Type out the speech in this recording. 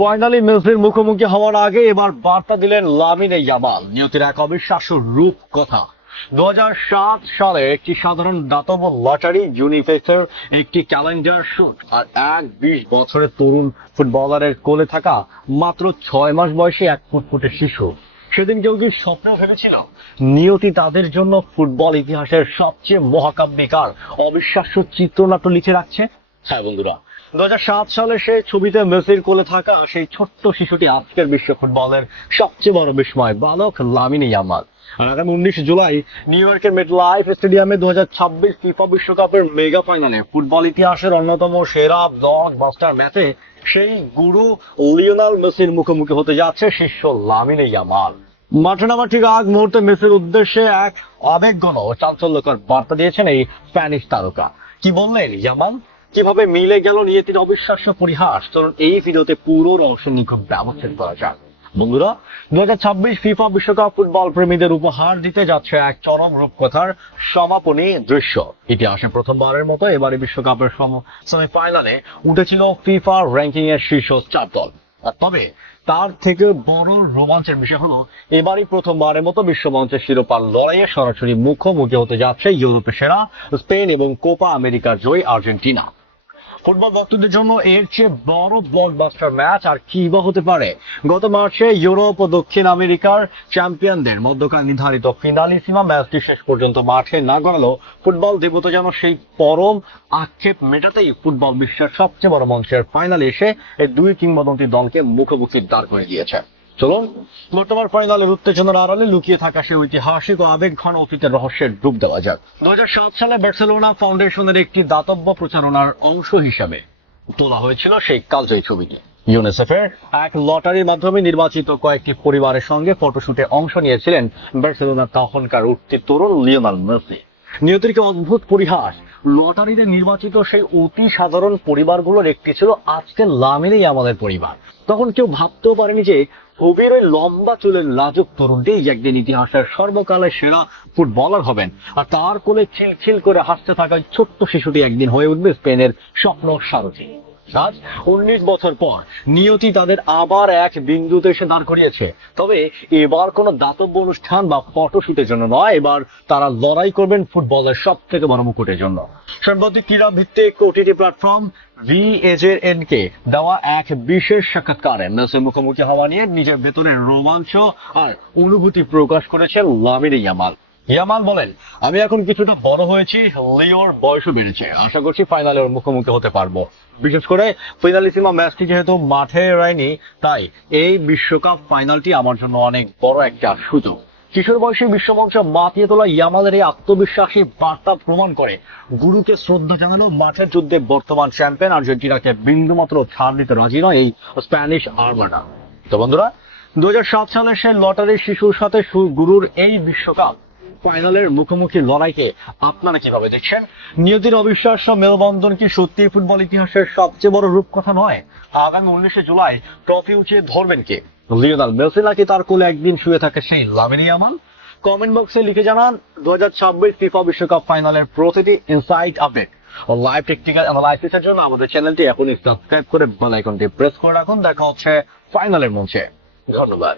Finally মেসির মুখোমুখি হওয়ার আগে এবার বার্তা দিলেন লামিনে ইয়ামাল। নিয়তির এক অবিশ্বাস্য রূপ কথা। 2007 সালে একটি সাধারণ দাতব্য লটারি, ইউনিসেফের একটি ক্যালেন্ডার শুট আর 20 বছরের তরুণ ফুটবলারের কোলে থাকা মাত্র 6 মাস বয়সী এক ফুটফুটে শিশু। সেদিন কেউ কি স্বপ্ন ভেবেছিল নিয়তি তাদের জন্য ফুটবল ইতিহাসের সবচেয়ে মহাকাব্যিক আর অবিশ্বাস্য চিত্রনাট্য লিখে রাখছে? হ্যাঁ বন্ধুরা, 2007 সালে সেই ছবিতে মেসির কোলে থাকা সেই ছোট্ট শিশুটি আজকের বিশ্ব ফুটবলের সবচেয়ে বড় বিস্ময়, বালক লামিনে ইয়ামাল। আর আগামী 19 জুলাই নিউ ইয়র্কের মেটলাইফ স্টেডিয়ামে 2026 ফিফা বিশ্বকাপের মেগা ফাইনালে ফুটবল ইতিহাসের অন্যতম সেরা ব্লকবাস্টার ম্যাচে সেই গুরু লিওনেল মেসির মুখোমুখি হতে যাচ্ছে শিষ্য লামিনে ইয়ামাল। মাঠে নামার ঠিক আগ মুহূর্তে মেসির উদ্দেশ্যে এক আবেগঘন ও চাঞ্চল্যকর বার্তা দিয়েছেন এই স্প্যানিশ তারকা। কি বললেন ইয়ামাল? কিভাবে মিলে গেল নিয়তির অবিশ্বাস্য পরিহাস? চলুন এই ভিডিওতে পুরো রহস্যের নিখুঁত ব্যবচ্ছেদ করা যাক। বন্ধুরা, 2026 ফিফা বিশ্বকাপ ফুটবল প্রেমীদের উপহার দিতে যাচ্ছে এক চরম রূপকথার সমাপনী দৃশ্য। ইতিহাসে প্রথমবারের মতো এবারে বিশ্বকাপের সেমিফাইনালে উঠেছিল ফিফা র্যাঙ্কিং এর শীর্ষ 4 দল। তবে তার থেকে বড় রোমাঞ্চের বিষয় হলো এবারই প্রথমবারের মতো বিশ্বমঞ্চের শিরোপার লড়াইয়ে সরাসরি মুখোমুখি হতে যাচ্ছে ইউরোপের সেরা স্পেন এবং কোপা আমেরিকার জয়ী আর্জেন্টিনা। ফুটবল ভক্তদের জন্য এর চেয়ে বড় ব্লকবাস্টার ম্যাচ আর কি বা হতে পারে? গত মার্চে ইউরোপ ও দক্ষিণ আমেরিকার চ্যাম্পিয়নদের মধ্যকার নির্ধারিত ফিনালিসিমা ম্যাচটি শেষ পর্যন্ত মাঠে না গড়ালো ফুটবল দেবতা যেন সেই পরম আক্ষেপ মেটাতেই ফুটবল বিশ্বের সবচেয়ে বড় মঞ্চের ফাইনালে এসে এই দুই কিংবদন্তি দলকে মুখোমুখি দাঁড় করে দিয়েছে। চলুন বর্তমান ফাইনালের উত্তেজনার আড়ালে লুকিয়ে থাকা সেই ঐতিহাসিক ও আবেগঘন অতীতের রহস্যের ডুব দেওয়া যাক। 2007 সালে বার্সেলোনা ফাউন্ডেশনের একটি দাতব্য প্রচারণার অংশ হিসাবে তোলা হয়েছিল সেই কালজয়ী ছবিটি। ইউনিসেফের এক লটারির মাধ্যমে নির্বাচিত কয়েকটি পরিবারের সঙ্গে ফটোশুটে অংশ নিয়েছিলেন বার্সেলোনার তখনকার উঠতি তরুণ লিওনেল মেসি। নিয়তির কি অদ্ভুত পরিহাস! লটারিতে নির্বাচিত সেই অতি সাধারণ পরিবারগুলোর একটি ছিল আজকের লামিনে ইয়ামালের পরিবার। তখন কেউ ভাবতেও পারেনি যে ছবির ওই লম্বা চুলের লাজুক তরুণটি একদিন ইতিহাসের সর্বকালের সেরা ফুটবলার হবেন, আর তার কোলে খিলখিল করে হাসতে থাকা ছোট্ট শিশুটি একদিন হয়ে উঠবে স্পেনের স্বপ্ন সারথি। আজ 19 বছর পর নিয়তি তাদের আবার এক বিন্দুতে এসে দাঁড় করিয়েছে। তবে এবার কোনো দাতব্য অনুষ্ঠান বা ফটোশুটের জন্য নয়, এবার তারা লড়াই করবেন ফুটবলের সব থেকে বড় মুকুটের জন্য। সাম্প্রতিক ক্রীড়া ভিত্তিক ওটিটি প্ল্যাটফর্ম VAJN কে দেওয়া এক বিশেষ সাক্ষাৎকারে মেসির মুখোমুখি হওয়া নিয়ে নিজের ভেতরের রোমাঞ্চ আর অনুভূতি প্রকাশ করেছেন লামিনে ইয়ামাল। ইয়ামাল বলেন, আমি এখন কিছুটা বড় হয়েছি, লিওর বয়সও বেড়েছে, আশা করছি ফাইনালে ওর মুখোমুখি হতে পারবো। বিশেষ করে ফিনালিসিমা ম্যাচটি যেহেতু মাঠে এড়ায়নি, তাই এই বিশ্বকাপ ফাইনালটি আমার জন্য অনেক বড় একটা সুযোগ। কিশোর বয়সী বিশ্বমঞ্চ মাতিয়ে তোলা ইয়ামালের এই আত্মবিশ্বাসী বার্তা প্রমাণ করে গুরুকে শ্রদ্ধা জানালো মাঠের যুদ্ধে বর্তমান চ্যাম্পিয়ন আর্জেন্টিনাকে বিন্দুমাত্র ছাড় দিতে রাজি নয় এই স্প্যানিশ আর্মাডা। তো বন্ধুরা, 2007 সালের সেই লটারির শিশুর সাথে গুরুর এই বিশ্বকাপ ফাইনালের মুখোমুখি লড়াইকে আপনারা কিভাবে দেখছেন? নিয়তির অবিশ্বাস্য মেলবন্ধন কি সত্যি ফুটবল ইতিহাসের সবচেয়ে বড় রূপকথা নয়? আগামী 19 জুলাই ট্রফি উঁচিয়ে ধরবেন কে? লিওনেল মেসি নাকি তার কোলে একদিন শুয়ে থাকে সেই লামিনে ইয়ামাল? কমেন্ট বক্সে লিখে জানান। 2026 ফিফা বিশ্বকাপ ফাইনালের প্রতিটি ইনসাইট আপডেট ও লাইভ টেকনিক্যাল অ্যানালাইসিসের জন্য আমাদের চ্যানেলটি এখনই সাবস্ক্রাইব করে বেল আইকনটি প্রেস করে রাখুন। দেখা হচ্ছে ফাইনালের মঞ্চে। ধন্যবাদ।